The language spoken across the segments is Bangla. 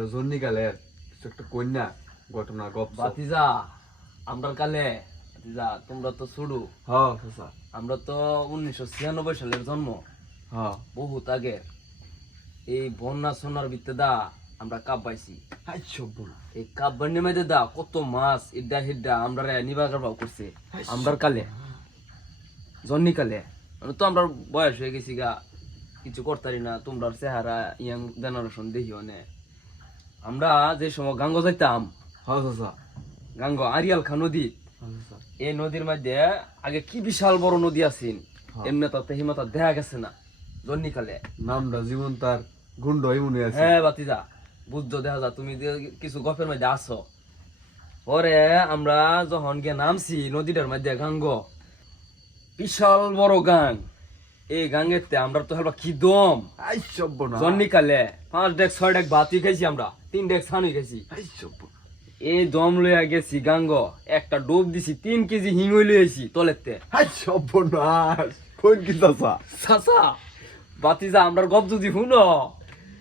রজনীকালের একটা কন্যা ঘটনা গপ বাতিজা আমরা কালে বাতিজা তোমরা তো শুরু হ্যাঁ চাচা আমরা তো 1996 সালের জন্ম হ্যাঁ বহুত আগে এই বন্যা সোনার ভিতরে দা আমরা কাপ পাইছি এই কাপ বান্নে মধ্যে দা কত মাছ ইডা হিডা আমরা নিবা করবাও করছে আমরার কালে জন্নি কালে মানে তো আমরা বয়স হয়ে গেছি গা কিছু করতারি না তোমরা চেহারা ইয়াং জেনারেশন দেখি অনে আমরা যে সময় গাঙ্গ যাইতাম হ্যাঁ চাচা গাঙ্গ আরিয়াল খা নদী এই নদীর মধ্যে আগে কি বিশাল বড় নদী আছেন এমনি তাতে হিমাতা দেখা গেছে না জন্নিকালে নামটা জীবন তার গুন্ড মনে আছে হ্যাঁ বাতিজা বুঝছো দেখা যা তুমি যে কিছু গপের মধ্যে আসো পরে আমরা যখন গিয়ে নামছি নদীটার মধ্যে গাঙ্গ বিশাল বড় গাং এই গাঙ্গেতে আমরা তো হেলবা কি দম জন্নিকালে 5 ডেক 6 ডেক ভাতি খাইছি আমরা 3 ডেক ছানুই খাইছি এই দম লইয়া গেছি গাঙ্গ একটা ডোব দিছি 3 কেজি হিং হইলে আইছি তলেতে কোন কি চাচা সাসা বাতিজা আমরার গপ যদি শুনো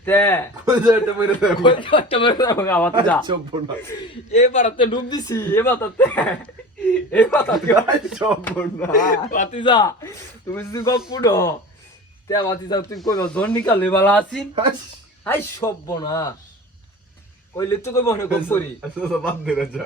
তে কই যাইতে মেরে দেব একটা মেরে দেবো গা বাতিজা এবারতে ডুব দিছি এবারতে বাতিজা তুমি যদি গপ শুনো তে বাতিজা তুই কই জন্নিকা লেবালা আছিস হাই সব বনাস কইলে তো কই বনে গপ করি আচ্ছা বাদ দে রাজা